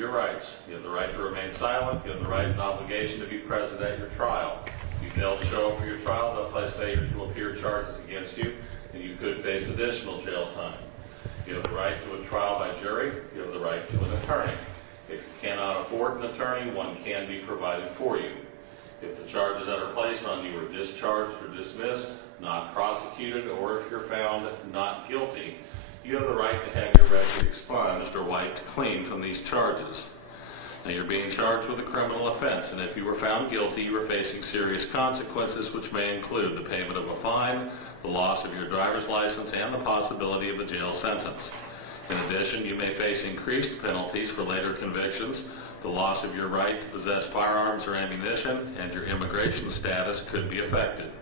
your rights. You have the right to remain silent. You have the right and obligation to be present at your trial. If you fail to show up for your trial, they'll place failure to appear charges against you, and you could face additional jail time. You have the right to a trial by jury. You have the right to an attorney. If you cannot afford an attorney, one can be provided for you. If the charges that are placed on you are discharged or dismissed, not prosecuted, or if you're found not guilty, you have the right to have your record expunged or wiped clean from these charges. Now, you're being charged with a criminal offense, and if you were found guilty, you are facing serious consequences, which may include the payment of a fine, the loss of your driver's license, and the possibility of a jail sentence. In addition, you may face increased penalties for later convictions, the loss of your right to possess firearms or ammunition, and your immigration status could be affected.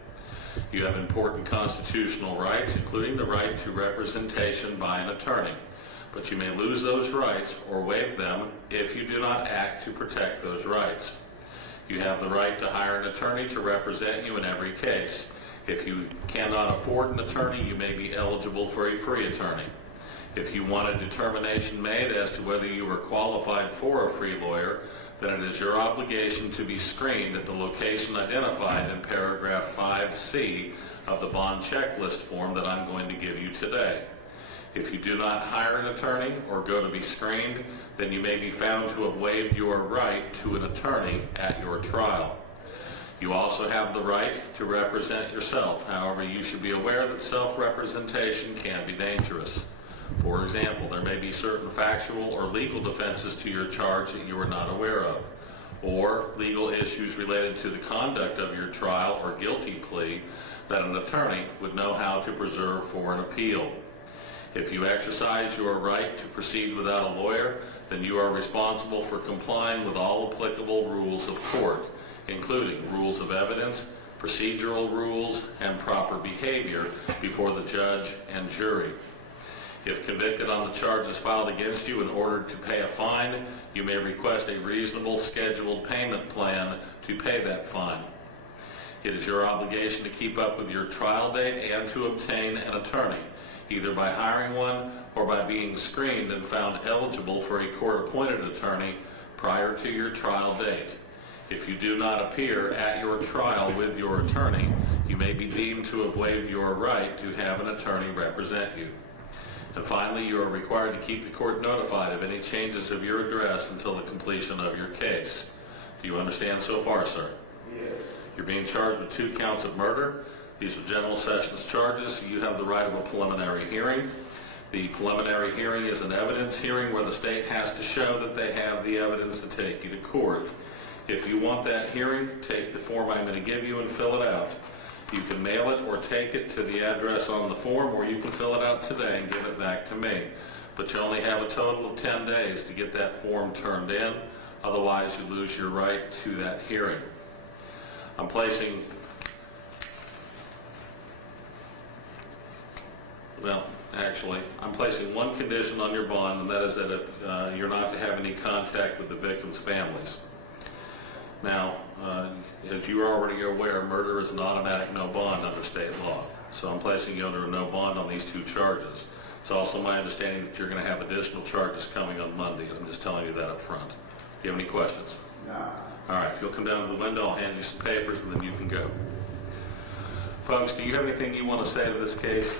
You have important constitutional rights, including the right to representation by an attorney, but you may lose those rights or waive them if you do not act to protect those rights. You have the right to hire an attorney to represent you in every case. If you cannot afford an attorney, you may be eligible for a free attorney. If you want a determination made as to whether you are qualified for a free lawyer, then it is your obligation to be screened at the location identified in paragraph 5C of the bond checklist form that I'm going to give you today. If you do not hire an attorney or go to be screened, then you may be found to have waived your right to an attorney at your trial. You also have the right to represent yourself. However, you should be aware that self-representation can be dangerous. For example, there may be certain factual or legal defenses to your charge that you are not aware of, or legal issues related to the conduct of your trial or guilty plea that an attorney would know how to preserve for an appeal. If you exercise your right to proceed without a lawyer, then you are responsible for complying with all applicable rules of court, including rules of evidence, procedural rules, and proper behavior before the judge and jury. If convicted on the charges filed against you and ordered to pay a fine, you may request a reasonable scheduled payment plan to pay that fine. It is your obligation to keep up with your trial date and to obtain an attorney, either by hiring one or by being screened and found eligible for a court-appointed attorney prior to your trial date. If you do not appear at your trial with your attorney, you may be deemed to have waived your right to have an attorney represent you. And finally, you are required to keep the court notified of any changes of your address until the completion of your case. Do you understand so far, sir? Yes. You're being charged with 2 counts of murder. These are general sessions charges. You have the right of a preliminary hearing. The preliminary hearing is an evidence hearing where the state has to show that they have the evidence to take you to court. If you want that hearing, take the form I'm going to give you and fill it out. You can mail it or take it to the address on the form, or you can fill it out today and give it back to me. But you only have a total of 10 days to get that form turned in. Otherwise, you lose your right to that hearing. I'm placing one condition on your bond, and that is that if you're not to have any contact with the victims' families. Now, as you are already aware, murder is an automatic no bond under state law. So I'm placing you under a no bond on these 2 charges. It's also my understanding that you're going to have additional charges coming on Monday. I'm just telling you that up front. Do you have any questions? No. All right, if you'll come down to the window, I'll hand you some papers and then you can go. Folks, do you have anything you want to say to this case?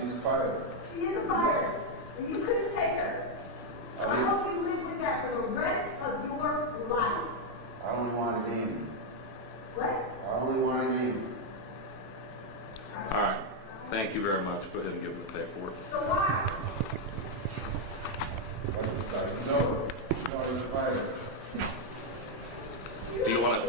She's a fighter. She is a fighter. And you couldn't take her. So I hope you live with that for the rest of your life. I only want a demon. What? I only want a demon. All right. Thank you very much. Go ahead and give them the paperwork. So why? No, he's a fighter. Do you want to?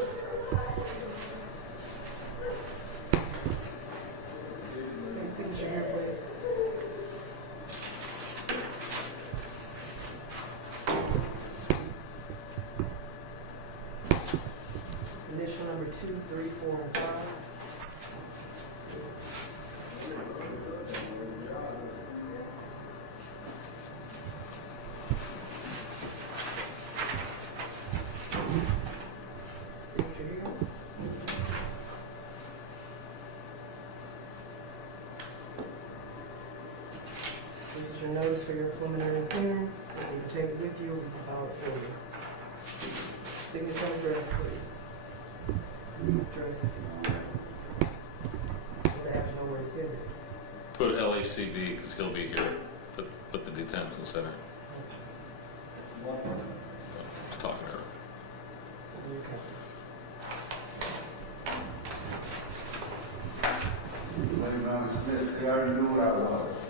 Initial number 2, 3, 4, and 5. drugs for your preliminary hearing, and you take it with you without order. Signature on dress, please. Dress. I have nowhere to sit it. Put LACD, because he'll be here. Put the detention center. Talking to her. Lady Brown Smith, they already knew what I was.